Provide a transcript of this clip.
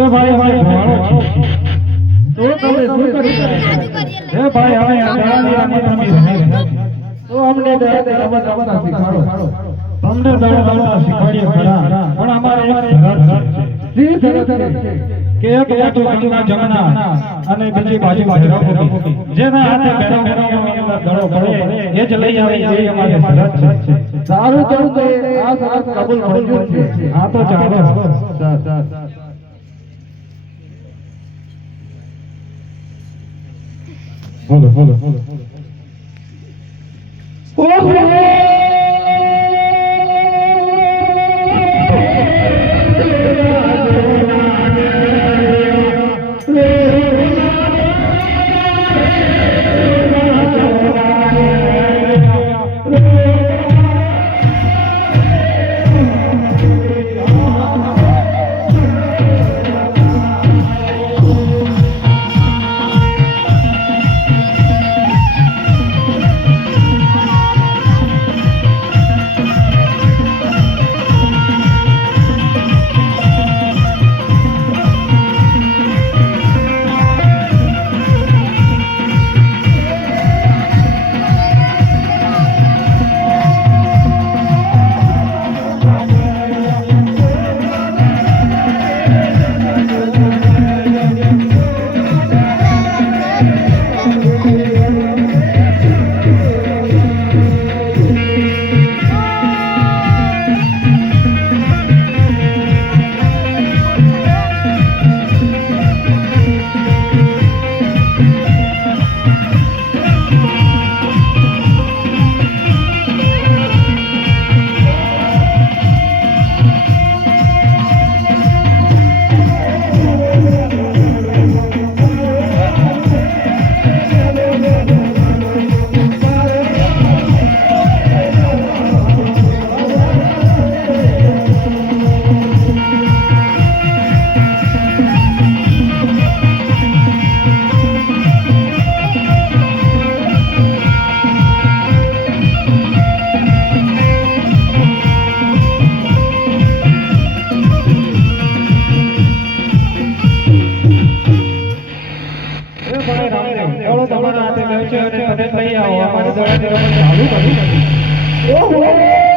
હે ભાઈ ભાળો તો તમે શું કરી હે ભાઈ હવે આ દયાની રમત રમી તો અમને દયા રમત રમતા શીખવાડો તમને દયા રમતા શીખવાડીએ ખરા પણ અમારે એક શરત છે કે એક બાજુ ગંગા જમના અને બીજી બાજુ રઘુપતિ જેના હાથે ભેરો દડો પડે એ જ લઈ આવે એ અમારી શરત છે સારું તો આ શરત કબૂલ મંજૂર છે હા તો ચાલો બોલો તમારા હાથે મેચ છે અને તમે લઈ આવો અમારે દડા ચાલુ કરી. ઓહો